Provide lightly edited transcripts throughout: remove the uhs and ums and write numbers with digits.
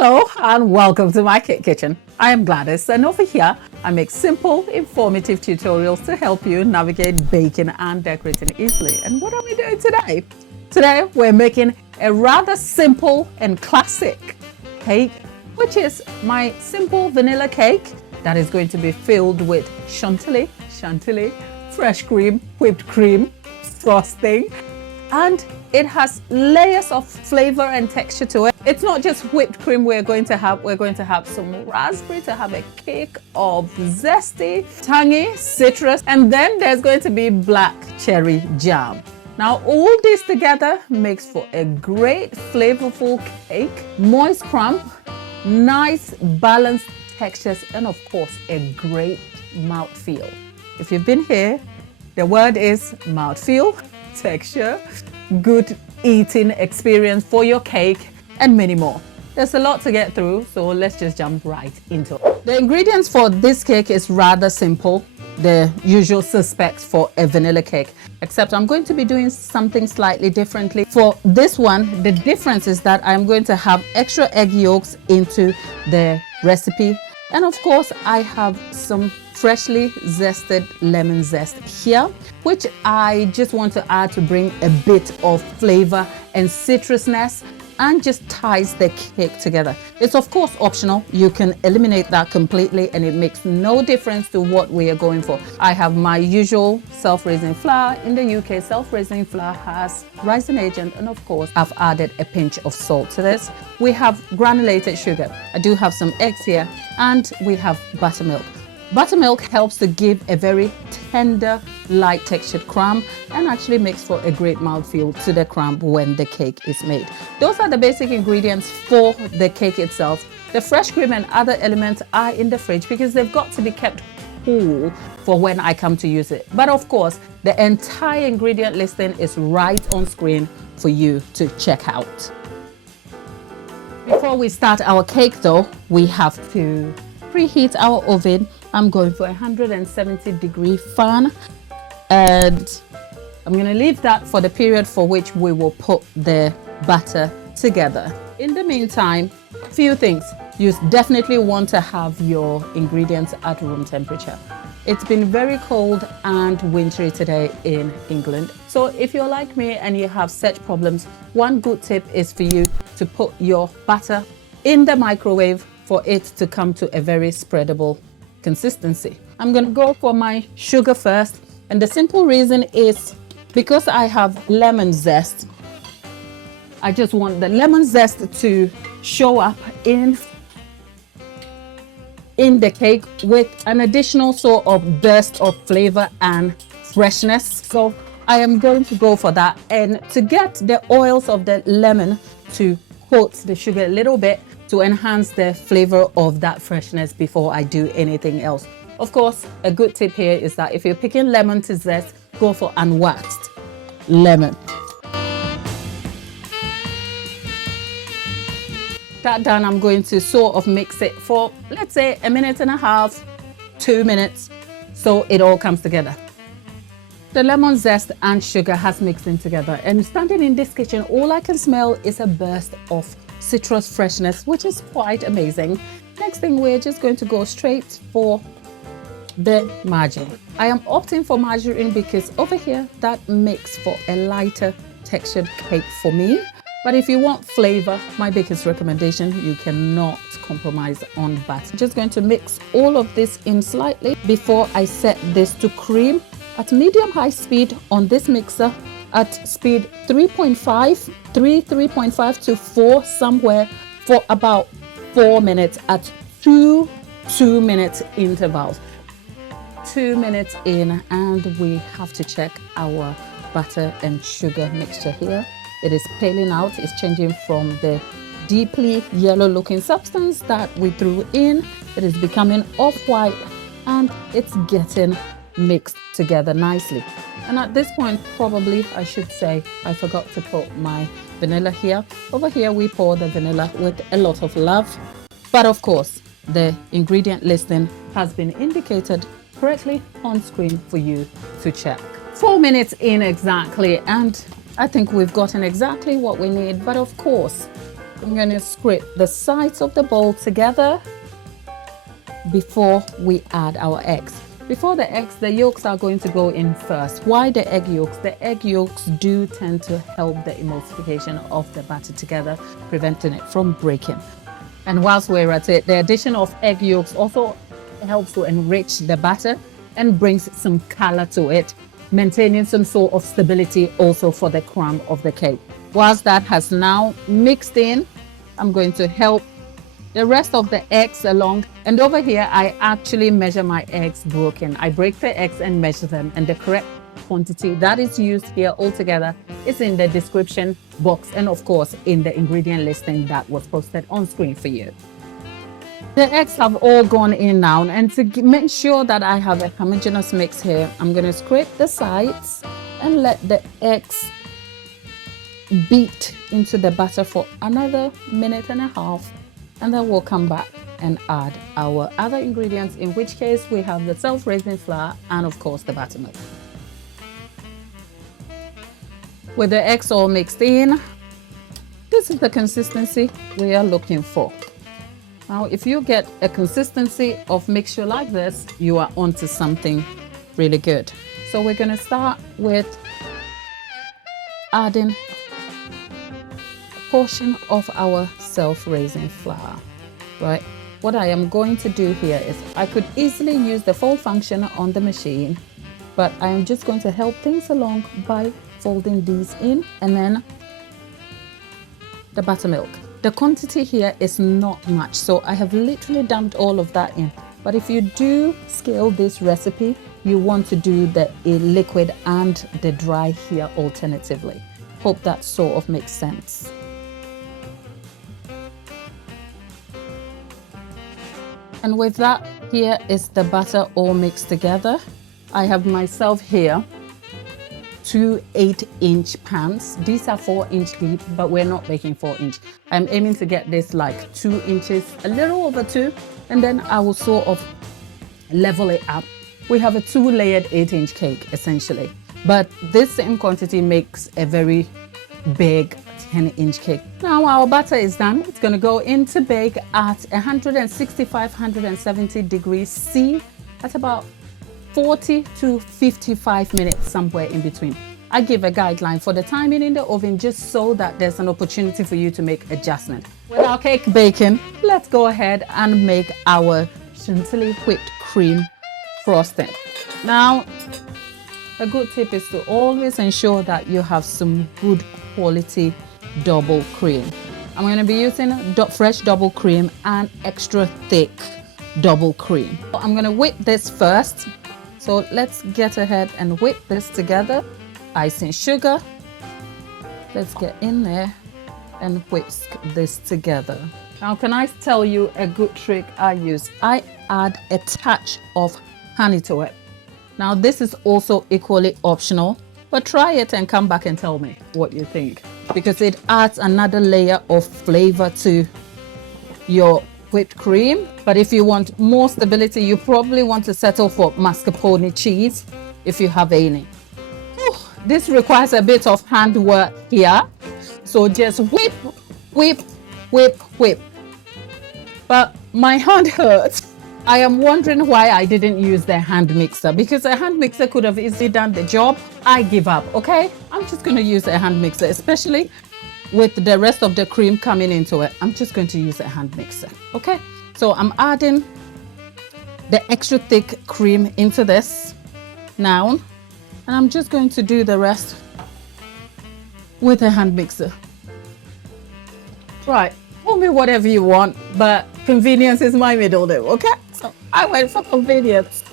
Hello and welcome to my cake kitchen. I am Gladys, and over here I make simple, informative tutorials to help you navigate baking and decorating easily. And what are we doing today? Today we're making a rather simple and classic cake, which is my simple vanilla cake that is going to be filled with chantilly, fresh cream, whipped cream, frosting, and it has layers of flavor and texture to it. It's not just whipped cream we're going to have some raspberry to have a cake of zesty, tangy citrus, and then there's going to be black cherry jam. Now all this together makes for a great flavorful cake, moist crumb, nice balanced textures, and of course a great mouthfeel. If you've been here, the word is mouthfeel, texture, good eating experience for your cake, and many more. There's a lot to get through, so let's just jump right into it. The ingredients for this cake is rather simple, the usual suspects for a vanilla cake, except I'm going to be doing something slightly differently. For this one, the difference is that I'm going to have extra egg yolks into the recipe, and of course I have some freshly zested lemon zest here, which I just want to add to bring a bit of flavor and citrusness and just ties the cake together. It's of course optional. You can eliminate that completely and it makes no difference to what we are going for. I have my usual self-raising flour. In the UK, self-raising flour has rising agent, and of course I've added a pinch of salt to this. We have granulated sugar. I do have some eggs here, and we have buttermilk. Buttermilk helps to give a very tender, light textured crumb and actually makes for a great mouthfeel to the crumb when the cake is made. Those are the basic ingredients for the cake itself. The fresh cream and other elements are in the fridge because they've got to be kept cool for when I come to use it. But of course, the entire ingredient listing is right on screen for you to check out. Before we start our cake though, we have to preheat our oven. I'm going for 170-degree fan, and I'm going to leave that for the period for which we will put the batter together. In the meantime, few things. You definitely want to have your ingredients at room temperature. It's been very cold and wintry today in England. So if you're like me and you have such problems, one good tip is for you to put your batter in the microwave for it to come to a very spreadable consistency. I'm going to go for my sugar first, and the simple reason is because I have lemon zest. I just want the lemon zest to show up in the cake with an additional sort of burst of flavor and freshness. So I am going to go for that, and to get the oils of the lemon to coat the sugar a little bit to enhance the flavor of that freshness before I do anything else. Of course, a good tip here is that if you're picking lemon to zest, go for unwaxed lemon. That done, I'm going to sort of mix it for, let's say, a minute and a half, 2 minutes, so it all comes together. The lemon zest and sugar has mixed in together, and standing in this kitchen, all I can smell is a burst of citrus freshness, which is quite amazing. Next thing, we're just going to go straight for the margarine. I am opting for margarine because over here that makes for a lighter textured cake for me. But if you want flavor, my biggest recommendation, you cannot compromise on butter. I'm just going to mix all of this in slightly before I set this to cream at medium-high speed on this mixer at speed 3.5 to 4 somewhere for about 4 minutes at two 2-minute intervals. 2 minutes in, and we have to check our butter and sugar mixture here. It is paling out. It's changing from the deeply yellow looking substance that we threw in. It is becoming off-white, and it's getting mixed together nicely. And at this point, probably I should say I forgot to put my vanilla here. Over here we pour the vanilla with a lot of love, but of course the ingredient listing has been indicated correctly on screen for you to check. 4 minutes in exactly, and I think we've gotten exactly what we need. But of course, I'm going to scrape the sides of the bowl together before we add our eggs. Before the eggs, the yolks are going to go in first. Why the egg yolks? The egg yolks do tend to help the emulsification of the batter together, preventing it from breaking. And whilst we're at it, the addition of egg yolks also helps to enrich the batter and brings some color to it, maintaining some sort of stability also for the crumb of the cake. Whilst that has now mixed in, I'm going to help the rest of the eggs along. And over here, I actually measure my eggs broken. I break the eggs and measure them, and the correct quantity that is used here altogether is in the description box and of course in the ingredient listing that was posted on screen for you. The eggs have all gone in now, and to make sure that I have a homogeneous mix here, I'm going to scrape the sides and let the eggs beat into the batter for another minute and a half, and then we'll come back and add our other ingredients, in which case we have the self-raising flour and of course the buttermilk. With the eggs all mixed in, this is the consistency we are looking for. Now, if you get a consistency of mixture like this, you are onto something really good. So we're going to start with adding a portion of our self-raising flour, right? What I am going to do here is I could easily use the fold function on the machine, but I am just going to help things along by folding these in, and then the buttermilk. The quantity here is not much, so I have literally dumped all of that in. But if you do scale this recipe, you want to do the liquid and the dry here alternatively. Hope that sort of makes sense. And with that, here is the butter all mixed together. I have myself here 2 8-inch pans. These are 4-inch deep, but we're not making 4-inch. I'm aiming to get this like 2 inches, a little over 2, and then I will sort of level it up. We have a 2-layered 8-inch cake essentially, but this same quantity makes a very big 10-inch cake. Now our butter is done. It's going to go in to bake at 165-170 degrees C at about 40 to 55 minutes, somewhere in between. I give a guideline for the timing in the oven just so that there's an opportunity for you to make adjustment. With our cake baking, let's go ahead and make our chantilly whipped cream frosting. Now, a good tip is to always ensure that you have some good quality double cream. I'm going to be using fresh double cream and extra thick double cream. I'm going to whip this first. So let's get ahead and whip this together. Icing sugar. Let's get in there and whisk this together. Now, can I tell you a good trick I use? I add a touch of honey to it. Now, this is also equally optional, but try it and come back and tell me what you think, because it adds another layer of flavor to your whipped cream. But if you want more stability, you probably want to settle for mascarpone cheese if you have any. This requires a bit of handwork here, so just whip, whip, whip, whip. But my hand hurts. I am wondering why I didn't use the hand mixer, because a hand mixer could have easily done the job. I give up, okay? I'm just going to use a hand mixer, especially with the rest of the cream coming into it. I'm just going to use a hand mixer, okay? So I'm adding the extra thick cream into this now, and I'm just going to do the rest with a hand mixer. Right, call me whatever you want, but convenience is my middle name, okay? So I went for convenience.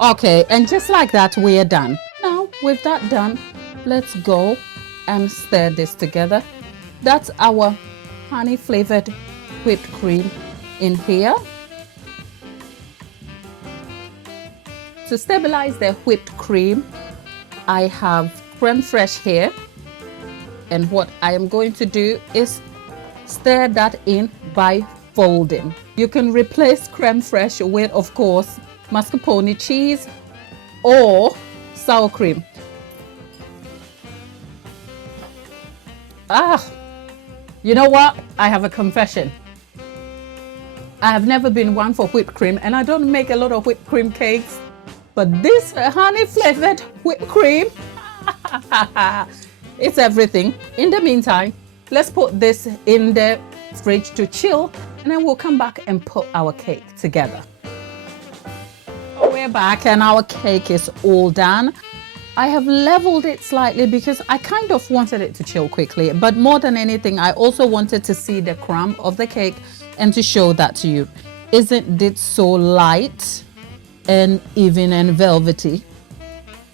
Okay, and just like that, we are done. Now, with that done, let's go and stir this together. That's our honey flavored whipped cream in here. To stabilize the whipped cream, I have creme fraiche here. And what I am going to do is stir that in by folding. You can replace creme fraiche with, of course, mascarpone cheese or sour cream. You know what? I have a confession. I have never been one for whipped cream, and I don't make a lot of whipped cream cakes, but this honey flavored whipped cream, it's everything. In the meantime, let's put this in the fridge to chill, and then we'll come back and put our cake together. We're back and our cake is all done. I have leveled it slightly because I kind of wanted it to chill quickly, but more than anything, I also wanted to see the crumb of the cake and to show that to you. Isn't it so light and even and velvety?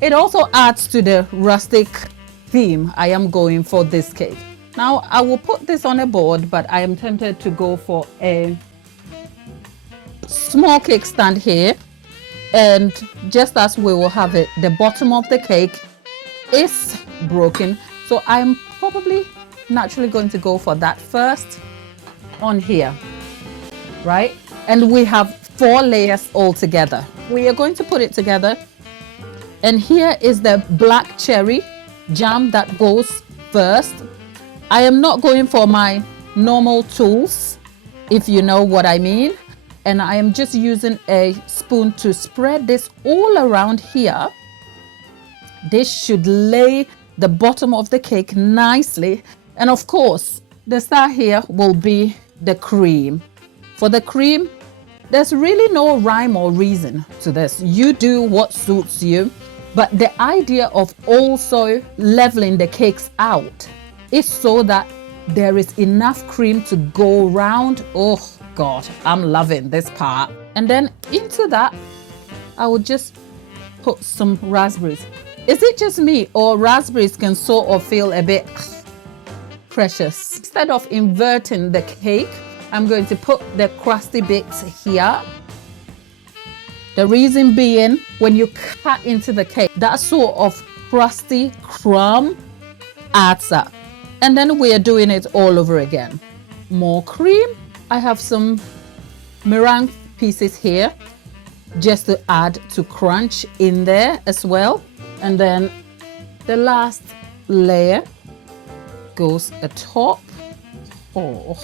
It also adds to the rustic theme I am going for this cake. Now I will put this on a board, but I am tempted to go for a small cake stand here. And just as we will have it, the bottom of the cake is broken, so I'm probably naturally going to go for that first on here, right? And we have 4 layers all together. We are going to put it together, and here is the black cherry jam that goes first. I am not going for my normal tools, if you know what I mean. And I am just using a spoon to spread this all around here. This should lay the bottom of the cake nicely. And of course, the star here will be the cream. For the cream, there's really no rhyme or reason to this. You do what suits you. But the idea of also leveling the cakes out is so that there is enough cream to go around. Oh God, I'm loving this part. And then into that, I will just put some raspberries. Is it just me, or raspberries can sort of feel a bit precious? Instead of inverting the cake, I'm going to put the crusty bits here. The reason being, when you cut into the cake, that sort of crusty crumb adds up. And then we are doing it all over again. More cream. I have some meringue pieces here just to add to crunch in there as well. And then the last layer goes atop. Oh,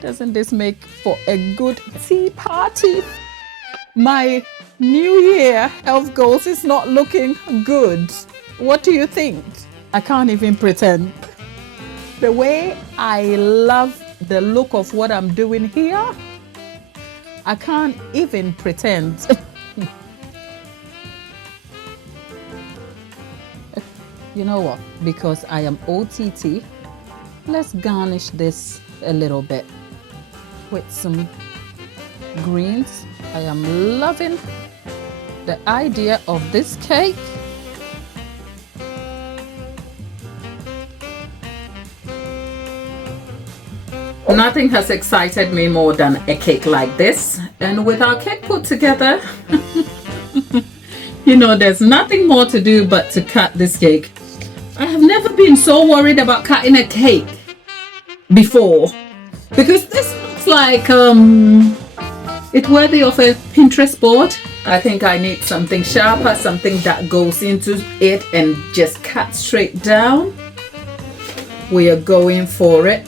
doesn't this make for a good tea party? My New Year health goals is not looking good. What do you think? I can't even pretend. The way I love the look of what I'm doing here, I can't even pretend. You know what? Because I am OTT, let's garnish this a little bit with some greens. I am loving the idea of this cake. Nothing has excited me more than a cake like this. And with our cake put together, you know, there's nothing more to do but to cut this cake. I have never been so worried about cutting a cake before, because this looks like it's worthy of a Pinterest board. I think I need something sharper, something that goes into it and just cut straight down. We are going for it.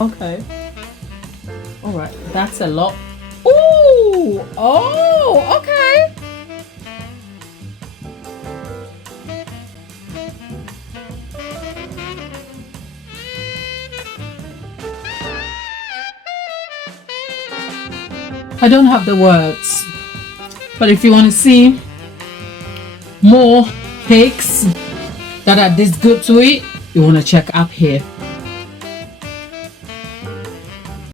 Okay. All right, that's a lot. Ooh, oh, okay. I don't have the words, but if you want to see more cakes that are this good to eat, you want to check up here.